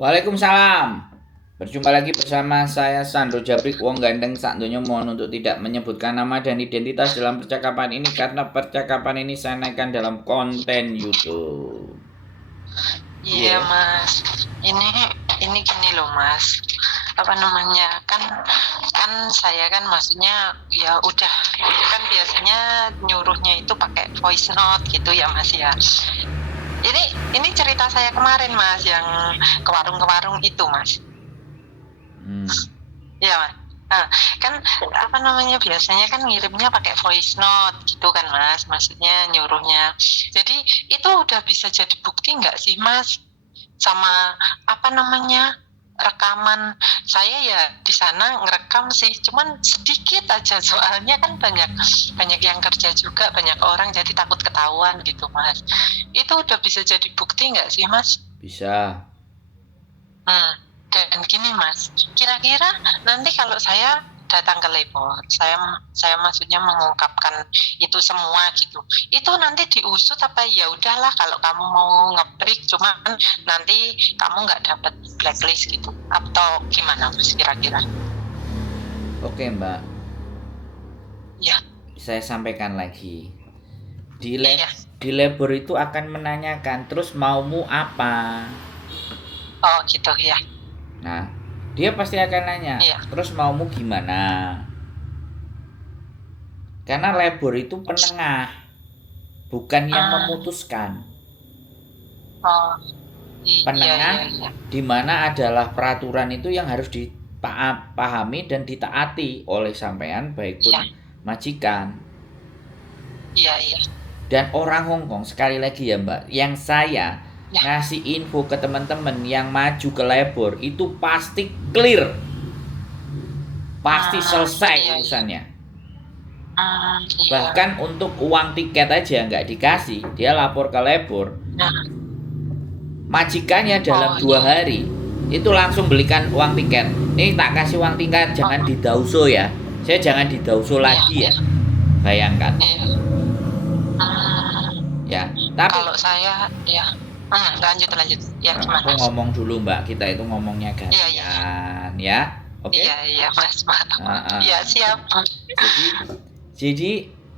Waalaikumsalam. Berjumpa lagi bersama saya Sandro Jabrik Wong Gandeng sak donya. Mohon untuk tidak menyebutkan nama dan identitas dalam percakapan ini karena percakapan ini saya naikkan dalam konten YouTube. Iya Iya. Mas, ini gini loh Mas, apa namanya kan kan saya kan maksudnya ya udah itu kan biasanya nyuruhnya itu pakai voice note gitu ya Mas ya. Ini cerita saya kemarin Mas yang ke warung itu Mas. Hmm. Iya Mas. Nah, kan apa namanya biasanya kan ngirimnya pakai voice note gitu kan Mas, maksudnya nyuruhnya. Jadi itu udah bisa jadi bukti nggak sih Mas? Sama apa namanya rekaman saya ya di sana ngerekam sih, cuman sedikit aja soalnya kan banyak banyak yang kerja juga banyak orang jadi takut ketahuan gitu Mas. Itu udah bisa jadi bukti nggak sih Mas? Bisa. Dan gini Mas, kira-kira nanti kalau saya datang ke labor, saya maksudnya mengungkapkan itu semua gitu. Itu nanti diusut apa ya udahlah kalau kamu mau nge-break cuma nanti kamu nggak dapat blacklist gitu atau gimana Mas kira-kira? Oke, Mbak. Ya, Saya sampaikan lagi. Di iya. di labor itu akan menanyakan terus maumu apa. Oh gitu ya. Nah, dia pasti akan nanya, Iya. terus maumu gimana? Karena labor itu penengah, bukan yang Hmm, memutuskan. oh iya Penengah iya iya. di mana adalah peraturan itu yang harus dipahami dan ditaati oleh sampean baik pun Iya majikan. iya iya. Dan orang Hongkong sekali lagi ya Mbak, yang saya Ya. ngasih info ke teman-teman yang maju ke labor itu pasti clear, pasti selesai Iya iya. urusannya. Iya. Bahkan untuk uang tiket aja nggak dikasih, dia lapor ke labor, Nah, majikannya dalam oh 2 hari itu langsung belikan uang tiket. Ini tak kasih uang tiket, jangan oh didauso ya. Saya jangan didauso iya lagi ya. iya. Bayangkan. Iya. Hmm, Ya, tapi kalau saya ya, lanjut lanjut. Ya aku gimana? ngomong dulu Mbak, kita itu ngomongnya Iya iya iya. gantian ya. Oke? Iya iya Mas, maaf. Nah, Iya siap. jadi jadi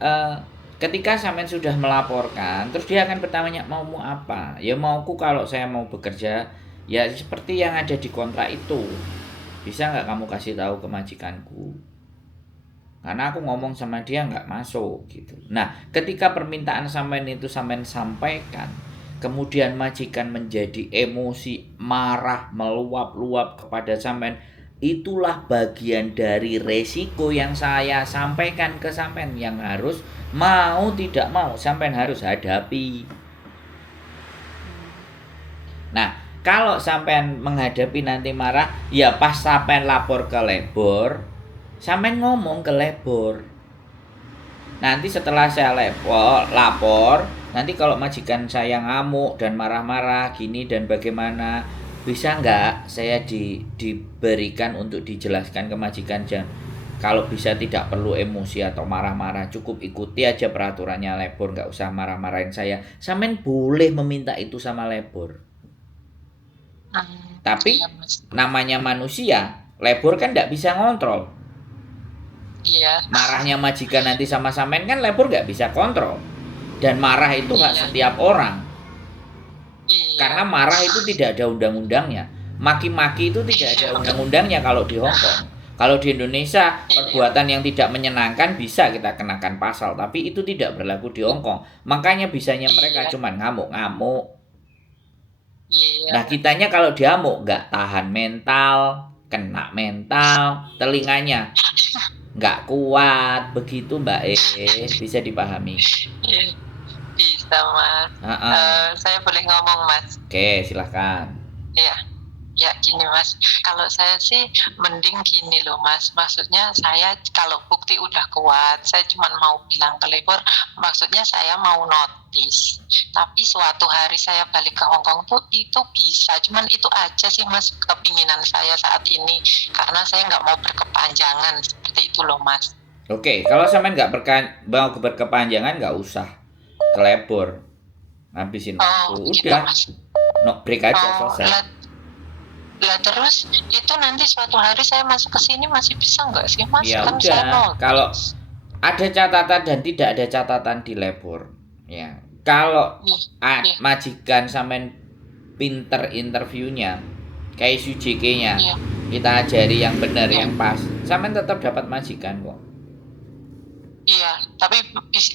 eh, ketika sampean sudah melaporkan, terus dia akan bertanya maumu apa? Ya mauku kalau saya mau bekerja ya seperti yang ada di kontrak itu. Bisa nggak kamu kasih tahu ke majikanku? Karena aku ngomong sama dia nggak masuk gitu. Nah, ketika permintaan sampean itu sampean sampaikan, kemudian majikan menjadi emosi, marah, meluap-luap kepada sampean, itulah bagian dari resiko yang saya sampaikan ke sampean yang harus mau tidak mau sampean harus hadapi. Nah, kalau sampean menghadapi nanti marah, ya pas sampean lapor ke labor, sampean ngomong ke labor. Nanti setelah saya lapor, nanti kalau majikan saya ngamuk dan marah-marah gini dan bagaimana, bisa nggak saya diberikan untuk dijelaskan ke majikan, jangan kalau bisa tidak perlu emosi atau marah-marah, cukup ikuti aja peraturannya labor, nggak usah marah-marahin saya. Sampean boleh meminta itu sama labor. Tapi Iya Mas. namanya manusia, labor kan nggak bisa ngontrol. Iya. Marahnya majikan nanti sama sampean kan labor nggak bisa kontrol. Dan marah itu nggak Iya. setiap orang. Iya Karena marah Mas. itu tidak ada undang-undangnya. Maki-maki itu tidak ada Iya undang-undangnya kalau di Hongkong. Kalau di Indonesia, iya perbuatan yang tidak menyenangkan bisa kita kenakan pasal, tapi itu tidak berlaku di Hongkong. Makanya bisanya mereka iya cuma ngamuk-ngamuk. iya. Nah, kitanya kalau diamuk nggak tahan mental, kena mental, telinganya nggak kuat, begitu Mbak bisa dipahami. Iya, bisa Mas. Heeh. Saya boleh ngomong Mas? Oke, silahkan. Iya. Ya gini Mas, kalau saya sih mending gini loh Mas, maksudnya saya kalau bukti udah kuat, saya cuma mau bilang ke labor, maksudnya saya mau notis. Tapi suatu hari saya balik ke Hongkong tuh itu bisa, cuman itu aja sih Mas kepinginan saya saat ini, karena saya nggak mau berkepanjangan seperti itu loh Mas. Oke, kalau sampean nggak mau berkepanjangan nggak usah ke labor, habisin waktu, Oh gitu udah, Mas. no break aja Oh, selesai. Lah terus itu nanti suatu hari saya masuk ke sini masih bisa nggak sih Mas? Ya Kan saya udah, kalau notice. ada catatan dan tidak ada catatan di labor, ya. Kalau Iya, iya, majikan sampean pinter interviewnya, kayak UJK-nya, iya, kita ajari yang benar, iya, yang pas, sampean tetap dapat majikan kok. iya. Tapi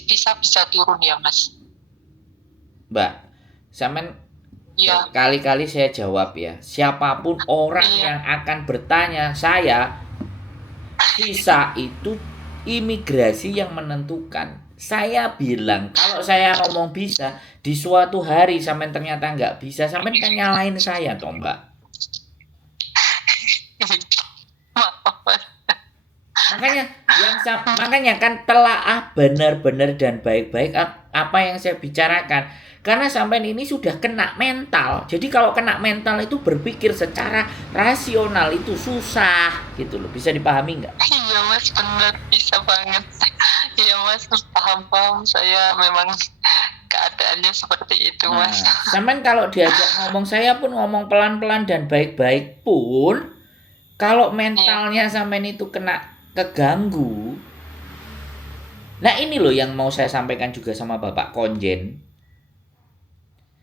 bisa turun ya Mas? Mbak, sampean Iya, berkali-kali saya jawab ya, siapapun orang iya. yang akan bertanya saya, visa itu imigrasi yang menentukan. Saya bilang kalau saya ngomong bisa, di suatu hari sampean ternyata nggak bisa, sampean kan nyalain saya toh mbak. Maaf Mas. Makanya kan telaah benar-benar dan baik-baik apa yang saya bicarakan. Karena sampean ini sudah kena mental. Jadi kalau kena mental itu berpikir secara rasional itu susah gitu loh. Bisa dipahami nggak? Iya Mas, benar bisa banget. Iya Mas, paham saya memang keadaannya seperti itu Nah, Mas. sampean kalau diajak ngomong, saya pun ngomong pelan-pelan dan baik-baik pun, kalau Iya, mentalnya sampean itu kena keganggu. Nah ini loh yang mau saya sampaikan juga sama Bapak Konjen.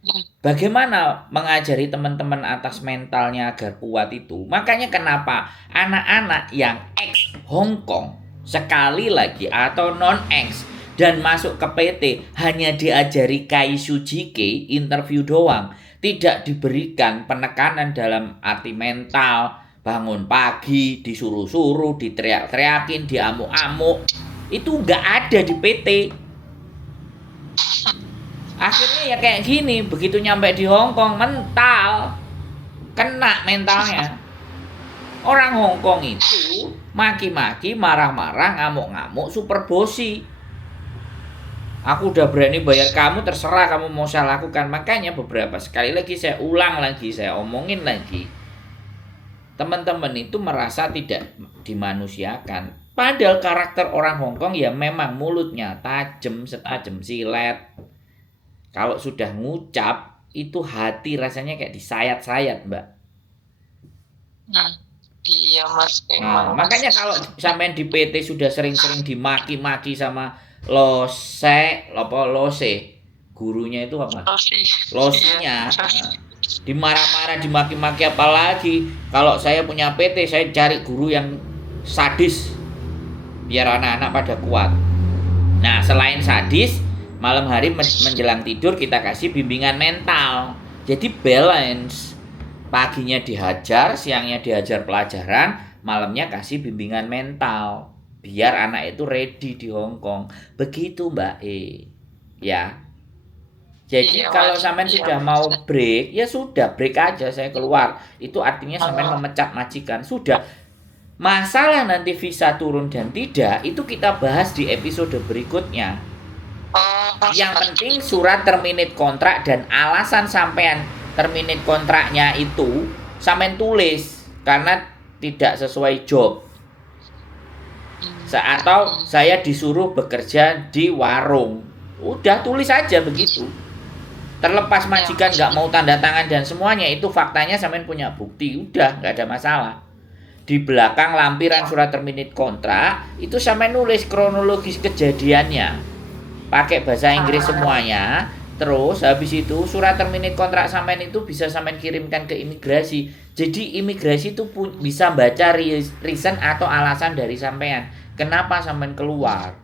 iya, Bagaimana mengajari teman-teman atas mentalnya agar kuat itu. Makanya kenapa anak-anak yang ex Hong Kong sekali lagi atau non ex dan masuk ke PT hanya diajari Kaisu JK interview doang, tidak diberikan penekanan dalam arti mental, bangun pagi disuruh-suruh, diteriak-teriakin, diamuk-amuk, itu nggak ada di PT. Akhirnya ya kayak gini, begitu nyampe di Hong Kong mental, kena mentalnya. Orang Hong Kong itu maki-maki, marah-marah, ngamuk-ngamuk, super bosi. Aku udah berani bayar kamu, terserah kamu mau saya lakukan. Makanya beberapa sekali lagi saya ulang lagi, saya omongin lagi. Teman-teman itu merasa tidak dimanusiakan. Padahal karakter orang Hong Kong ya memang mulutnya tajam, setajam silet. Kalau sudah ngucap, itu hati rasanya kayak disayat-sayat, Mbak. iya Mas, Nah, memang Mas. makanya kalau sampean di PT sudah sering-sering dimaki-maki sama lose, gurunya itu apa? Losi, Losinya. iya. Nah, dimarah-marah, dimaki-maki apalagi. Kalau saya punya PT, saya cari guru yang sadis biar anak-anak pada kuat. Nah, selain sadis, malam hari menjelang tidur kita kasih bimbingan mental. Jadi balance. Paginya dihajar, siangnya dihajar pelajaran, malamnya kasih bimbingan mental. Biar anak itu ready di Hong Kong. Begitu Mbak E. Ya. Jadi Iya kalau Mas, sampean iya sudah Mas. mau break, ya sudah break aja saya keluar. Itu artinya sampean memecat majikan. Sudah. Masalah nanti visa turun dan tidak, itu kita bahas di episode berikutnya. Oh, Yang seperti penting itu. surat terminate kontrak dan alasan sampean terminate kontraknya itu sampean tulis karena tidak sesuai job. Atau saya disuruh bekerja di warung. Udah tulis aja begitu. Terlepas majikan nggak mau tanda tangan dan semuanya, itu faktanya sampean punya bukti. Udah nggak ada masalah. Di belakang lampiran surat terminate kontrak itu sampean nulis kronologis kejadiannya. Pakai bahasa Inggris semuanya. Terus habis itu surat terminate kontrak sampean itu bisa sampean kirimkan ke imigrasi. Jadi imigrasi itu bisa baca reason atau alasan dari sampean. Kenapa sampean keluar?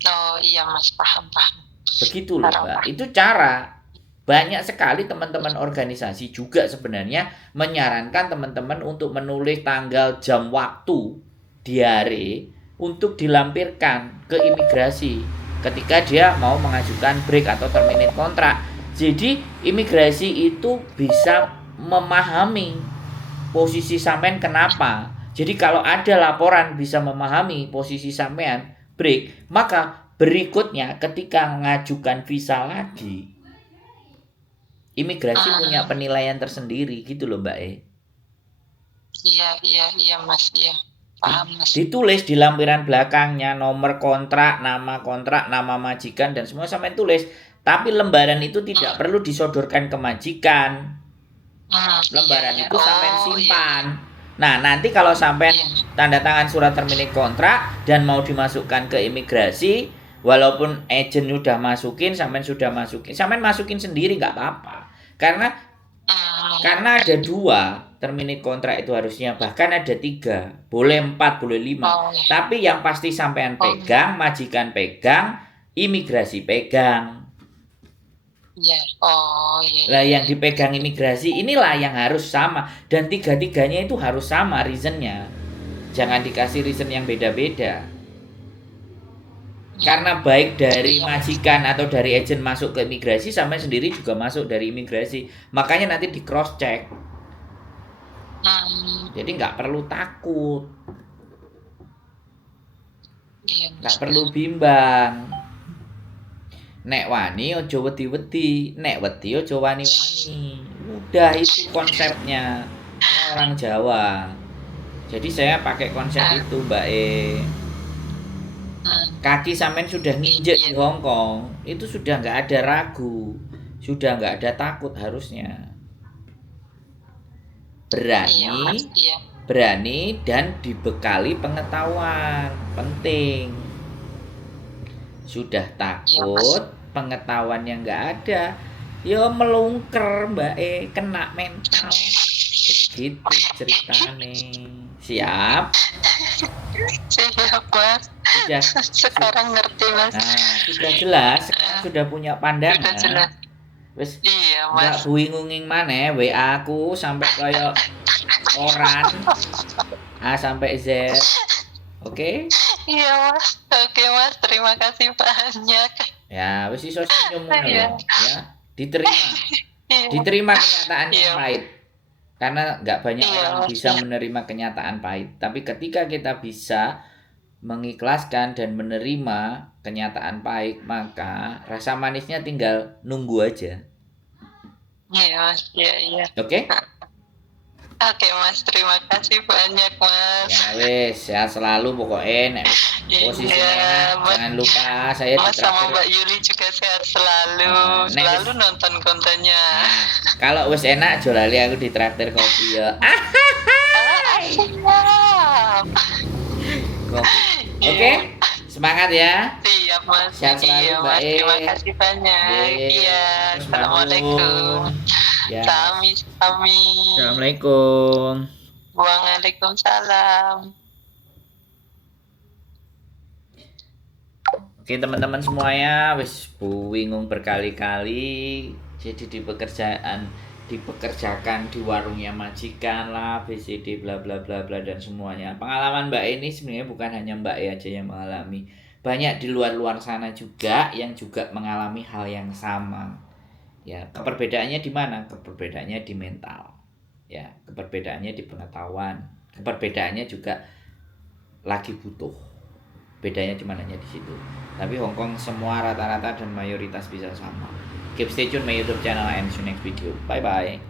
Oh iya Mas, paham. Begitu loh Mbak. Itu cara. Banyak sekali teman-teman organisasi juga sebenarnya menyarankan teman-teman untuk menulis tanggal, jam, waktu, diare untuk dilampirkan ke imigrasi ketika dia mau mengajukan break atau terminate kontrak. Jadi imigrasi itu bisa memahami posisi sampean kenapa. Jadi kalau ada laporan bisa memahami posisi sampean break, maka berikutnya ketika mengajukan visa lagi, imigrasi punya penilaian tersendiri gitu loh Mbak E. Iya Mas, iya. Paham Mas. Ditulis di lampiran belakangnya nomor kontrak, nama majikan dan semua sampai tulis. Tapi lembaran itu tidak perlu disodorkan ke majikan. Lembaran iya. itu sampean Oh, iya. simpan. Nah, nanti kalau sampean Iya. tanda tangan surat terminate kontrak dan mau dimasukkan ke imigrasi, walaupun agent sudah masukin, sampean masukin sendiri nggak apa-apa. Karena ada 2 terminate kontrak itu harusnya, bahkan ada 3, boleh 4, boleh 5. Oh, iya. Tapi yang pasti sampean Oh, pegang, majikan pegang, imigrasi pegang. iya. Oh, iya, Lah iya. yang dipegang imigrasi inilah yang harus sama, dan 3-tiganya itu harus sama reasonnya. Jangan dikasih reason yang beda-beda. Karena baik dari Iya, majikan atau dari agent masuk ke imigrasi, sampai sendiri juga masuk dari imigrasi. Makanya nanti di cross check. Jadi nggak perlu takut, iya, nggak perlu bimbang. Nek wani ojo wedi-wedi, nek wedi ojo wani-wani. Udah, itu konsepnya orang Jawa. Jadi saya pakai konsep itu, Mbak E. Kaki sampean sudah nginjek di Hong Kong, itu sudah nggak ada ragu, sudah nggak ada takut harusnya. Berani, iya. berani dan dibekali pengetahuan, penting. Sudah takut, pengetahuannya nggak ada, ya melungker, Mbak E, kena mental. Begitu ceritane. Siap? Siap, Mas. Sudah. Sekarang ngerti, Mas. Nah, sudah jelas, sekarang sudah punya pandangan. Sudah jelas. Wes, Iya, nggak Mas. buingunging mana WA aku sampai kayak orang A sampai Z. Oke? Iya, Mas. Oke, Mas. Terima kasih banyak. Ya, wes iso senyum ngono Iya. loh, ya. Diterima. Iya. Diterima kenyataan yang Iya. pahit. Karena nggak banyak Iya, orang Mas. bisa menerima kenyataan pahit. Tapi ketika kita bisa mengikhlaskan dan menerima kenyataan pahit, maka rasa manisnya tinggal nunggu aja. Iya, Mas. Iya, iya. Oke? Oke, Mas. Terima kasih banyak, Mas. Ya wes, sehat selalu pokoknya. Nek posisinya enak, Mas. jangan lupa saya Mas sama ditraktir. Mbak Yuli juga sehat selalu. Nah, Selalu nonton kontennya. Nah, kalau wes enak, jolali aku ditraktir kopi ya. Siap. Kopi. Oke? Semangat ya. Siap, Mas. Sehat selalu, Iya, Mbak Mas. E. Terima kasih banyak. Iya. Assalamualaikum. Ya. Sami. Assalamualaikum. Waalaikumsalam. Oke teman-teman semuanya, wis bingung berkali-kali. Jadi dipekerjakan di warungnya majikan lah, BCD bla bla bla bla dan semuanya. Pengalaman Mbak ini sebenarnya bukan hanya Mbak E aja yang mengalami. Banyak di luar sana juga yang juga mengalami hal yang sama. Ya, keperbedaannya di mana? Keperbedaannya di mental. Ya, keperbedaannya di pengetahuan. Keperbedaannya juga lagi butuh. Bedanya cuma hanya di situ. Tapi Hongkong semua rata-rata dan mayoritas bisa sama. Keep stay tune my YouTube channel and see you next video. Bye bye.